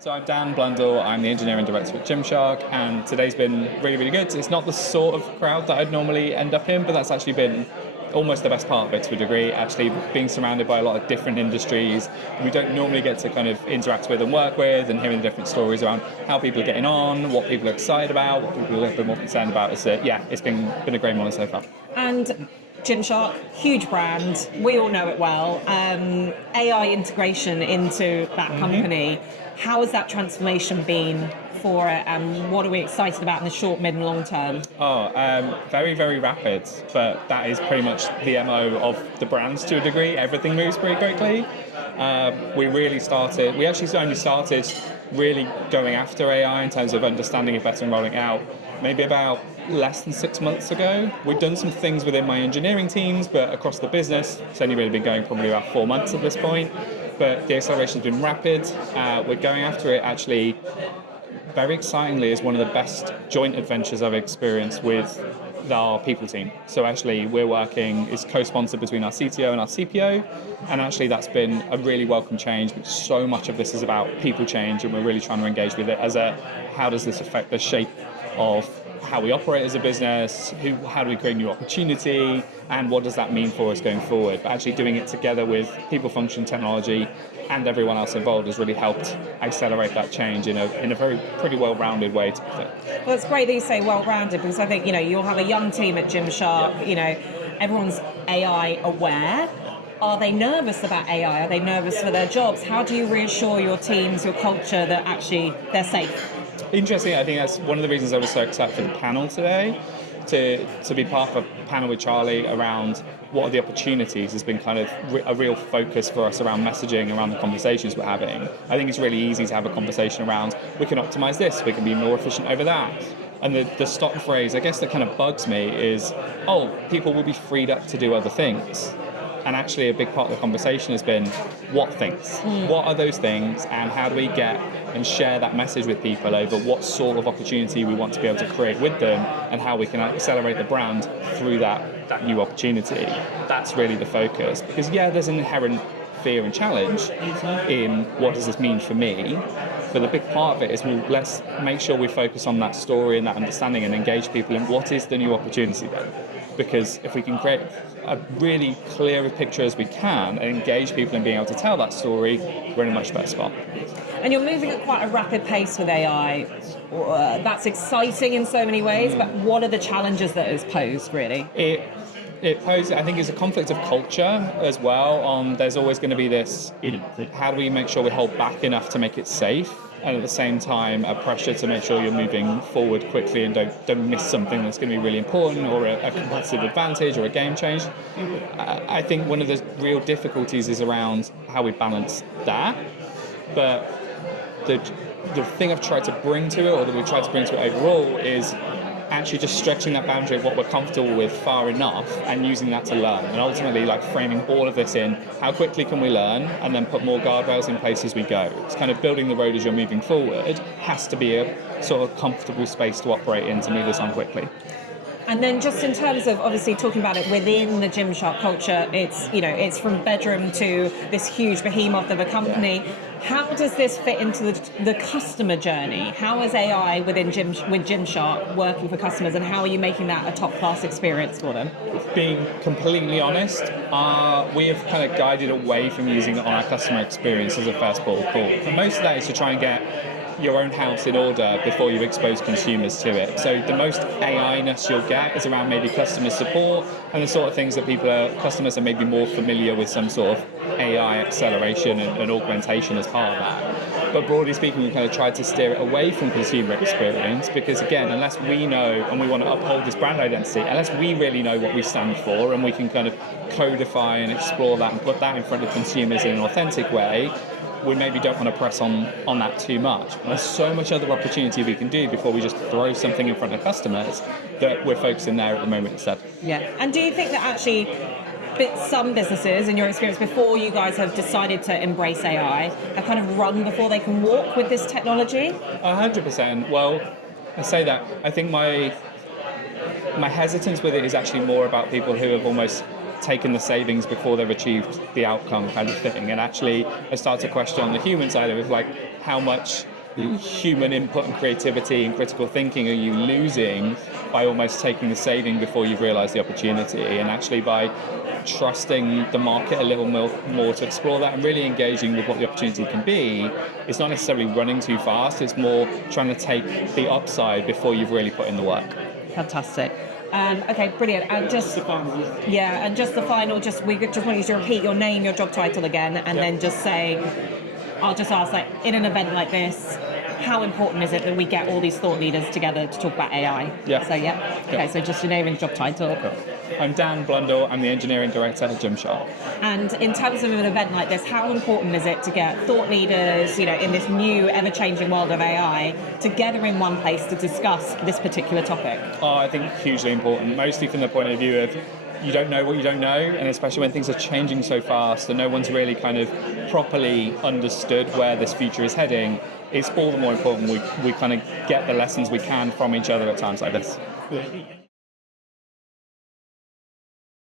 So I'm Dan Blundell, I'm the engineering director at GymShark, and today's been really, really good. It's not the sort of crowd that I'd normally end up in, but that's actually been almost the best part of it to a degree, actually being surrounded by a lot of different industries we don't normally get to kind of interact with and work with, and hearing different stories around how people are getting on, what people are excited about, what people are a little bit more concerned about. It's been a great morning so far. And GymShark, huge brand, we all know it well. AI integration into that company, how has that transformation been for it, and what are we excited about in the short, mid and long term? Very, very rapid, but that is pretty much the MO of the brands to a degree. Everything moves pretty quickly. We actually only started really going after AI in terms of understanding it better and rolling it out maybe about less than 6 months ago. We've done some things within my engineering teams, but across the business, it's only really been going probably about 4 months at this point. But the acceleration's been rapid. We're going after it actually very excitingly as one of the best joint adventures I've experienced with our people team. So actually it's co-sponsored between our CTO and our CPO, and actually that's been a really welcome change because so much of this is about people change, and we're really trying to engage with it as how does this affect the shape of how we operate as a business, how do we create new opportunity, and what does that mean for us going forward. But actually doing it together with people, function, technology, and everyone else involved has really helped accelerate that change in a very pretty well-rounded way, to put it. Well, it's great that you say well-rounded, because I think, you'll have a young team at GymShark, everyone's AI aware. Are they nervous about AI? Are they nervous for their jobs? How do you reassure your teams, your culture, that actually they're safe? Interesting. I think that's one of the reasons I was so excited for the panel today, to be part of a panel with Charlie around what are the opportunities has been kind of a real focus for us around messaging, around the conversations we're having. I think it's really easy to have a conversation around, we can optimize this, we can be more efficient over that. And the stock phrase, I guess, that kind of bugs me is, people will be freed up to do other things. And actually a big part of the conversation has been, what things? What are those things, and how do we get and share that message with people over what sort of opportunity we want to be able to create with them, and how we can accelerate the brand through that new opportunity. That's really the focus. Because there's an inherent fear and challenge in what does this mean for me, but the big part of it is, let's make sure we focus on that story and that understanding and engage people in what is the new opportunity then. Because if we can create a really clear picture as we can and engage people in being able to tell that story, we're in a much better spot. And you're moving at quite a rapid pace with AI. That's exciting in so many ways, but what are the challenges that it's posed, really? It poses, I think, it's a conflict of culture as well. There's always going to be this, how do we make sure we hold back enough to make it safe, and at the same time a pressure to make sure you're moving forward quickly and don't miss something that's going to be really important, or a competitive advantage or a game change. I think one of the real difficulties is around how we balance that. But the thing I've tried to bring to it, or that we've tried to bring to it overall, is actually just stretching that boundary of what we're comfortable with far enough and using that to learn, and ultimately framing all of this in how quickly can we learn, and then put more guardrails in place as we go. It's kind of building the road as you're moving forward has to be a sort of comfortable space to operate in to move this on quickly. And then just in terms of obviously talking about it within the GymShark culture, it's from bedroom to this huge behemoth of a company. Yeah. How does this fit into the customer journey? How is AI with GymShark working for customers, and how are you making that a top-class experience for them? Being completely honest, we have kind of guided away from using it on our customer experience as a first port of call. And most of that is to try and get your own house in order before you expose consumers to it. So the most AI-ness you'll get is around maybe customer support and the sort of things that customers are maybe more familiar with, some sort of AI acceleration and augmentation as part of that. But broadly speaking, we kind of tried to steer it away from consumer experience, because again, unless we know and we want to uphold this brand identity, unless we really know what we stand for and we can kind of codify and explore that and put that in front of consumers in an authentic way, we maybe don't want to press on that too much. And there's so much other opportunity we can do before we just throw something in front of customers, that we're focusing there at the moment instead. Yeah. And do you think that actually some businesses, in your experience, before you guys have decided to embrace AI, have kind of run before they can walk with this technology? 100%. Well, I say that. I think my hesitance with it is actually more about people who have almost taken the savings before they've achieved the outcome kind of thing. And actually, I start to question on the human side of it, like how much human input and creativity and critical thinking are you losing by almost taking the saving before you've realized the opportunity, and actually by trusting the market a little more to explore that and really engaging with what the opportunity can be. It's not necessarily running too fast, it's more trying to take the upside before you've really put in the work. Fantastic. Okay, brilliant. And just the final. We just want you to repeat your name, your job title again, and then just say. I'll just ask, like, in an event like this, how important is it that we get all these thought leaders together to talk about AI? Yeah. So okay. So just your name and job title. Cool. I'm Dan Blundell. I'm the engineering director at GymShark. And in terms of an event like this, how important is it to get thought leaders, in this new, ever-changing world of AI, together in one place to discuss this particular topic? I think hugely important, mostly from the point of view of you don't know what you don't know, and especially when things are changing so fast and no one's really kind of properly understood where this future is heading. It's all the more important we kind of get the lessons we can from each other at times like this.